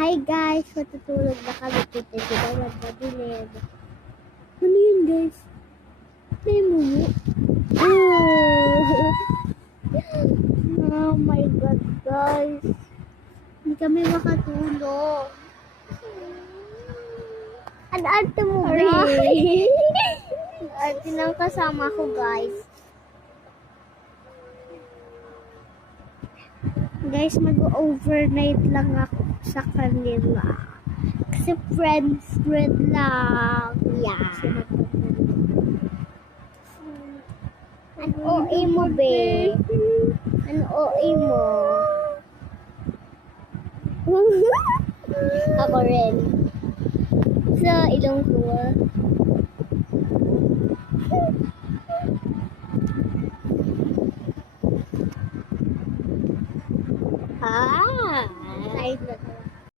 Hi guys, matutulog na kami. Kita si Dawan madilim. Ano yun guys? May mumu. Oh my god guys. Hindi kami makatulog. Arte mo ba? Arte ng kasama ko guys. Guys, mag-overnight lang ako sa kanila. Kasi friend lang. Yeah. Ano OA mo, be? Ano OA mo? Ako rin. Sa ilong ko. Side na